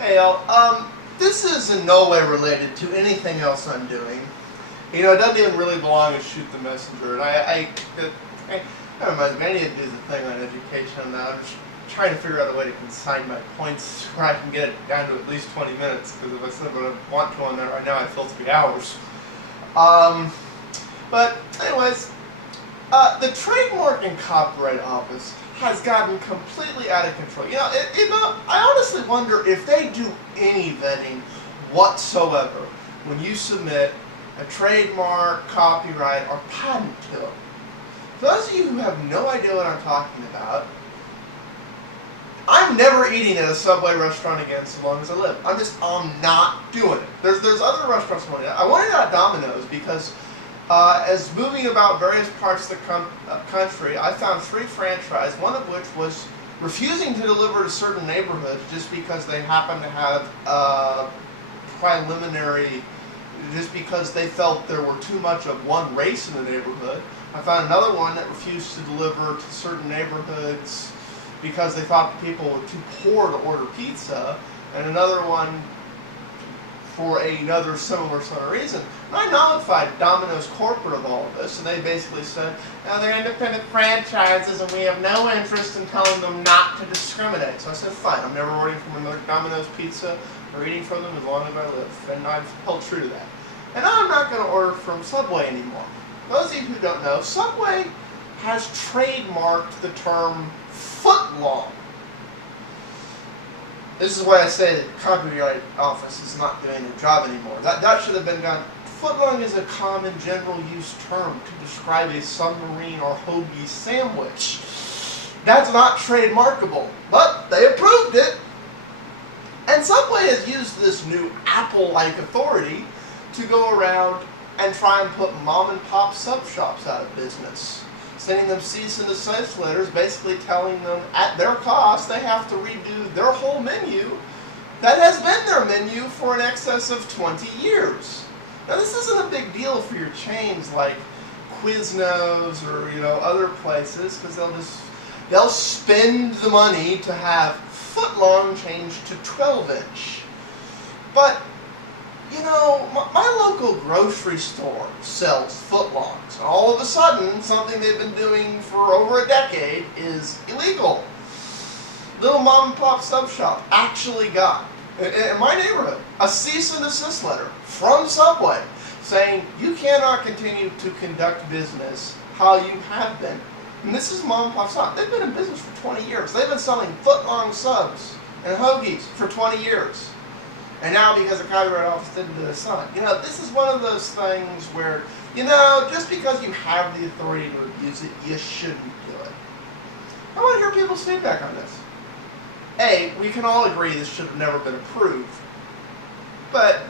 Hey y'all, this is in no way related to anything else I'm doing. You know, it doesn't even really belong to Shoot the Messenger. And I don't know, I need to do the thing on education on that. I'm just trying to figure out a way to consign my points where I can get it down to at least 20 minutes, because if I said what I want to on there right now, I'd fill 3 hours. But anyways, the Trademark and Copyright Office has gotten completely out of control. You know, I honestly wonder if they do any vetting whatsoever when you submit a trademark, copyright, or patent to them. For those of you who have no idea what I'm talking about, I'm never eating at a Subway restaurant again so long as I live. I'm not doing it. There's other restaurants I want to eat. I want to eat at Domino's because as moving about various parts of the country, I found 3 franchises, one of which was refusing to deliver to certain neighborhoods just because they happen to have preliminary, just because they felt there were too much of one race in the neighborhood. I found another one that refused to deliver to certain neighborhoods because they thought the people were too poor to order pizza, and another one for another similar sort of reason. And I notified Domino's corporate of all of this, and they basically said, "No, they're independent franchises, and we have no interest in telling them not to discriminate." So I said, "Fine, I'm never ordering from another Domino's pizza or eating from them as long as I live," and I've held true to that. And now I'm not going to order from Subway anymore. Those of you who don't know, Subway has trademarked the term footlong. This is why I say that the Copyright Office is not doing their job anymore. That should have been done. Footlong is a common general use term to describe a submarine or hoagie sandwich. That's not trademarkable, but they approved it. And Subway has used this new Apple-like authority to go around and try and put mom and pop sub shops out of business, sending them cease and desist letters, basically telling them at their cost they have to redo their whole menu that has been their menu for in excess of 20 years. Now, this isn't a big deal for your chains like Quiznos or other places, because they'll spend the money to have footlong changed to 12-inch. But my local grocery store sells footlongs. And all of a sudden, something they've been doing for over a decade is illegal. Little mom and pop sub shop actually got, in my neighborhood, a cease and desist letter from Subway saying you cannot continue to conduct business how you have been. And this is mom and pop shop. They've been in business for 20 years. They've been selling footlong subs and hoagies for 20 years. And now, because the Copyright Office didn't do this on, this is one of those things where, just because you have the authority to abuse it, you shouldn't do it. I want to hear people's feedback on this. A, we can all agree this should have never been approved. But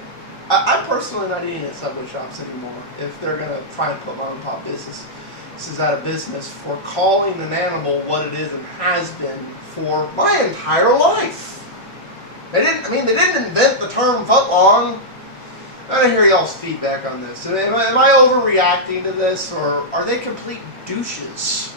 I'm personally not eating at Subway shops anymore if they're going to try and put mom and pop businesses out of business for calling an animal what it is and has been for my entire life. They didn't invent the term footlong. I want to hear y'all's feedback on this. Am I overreacting to this, or are they complete douches?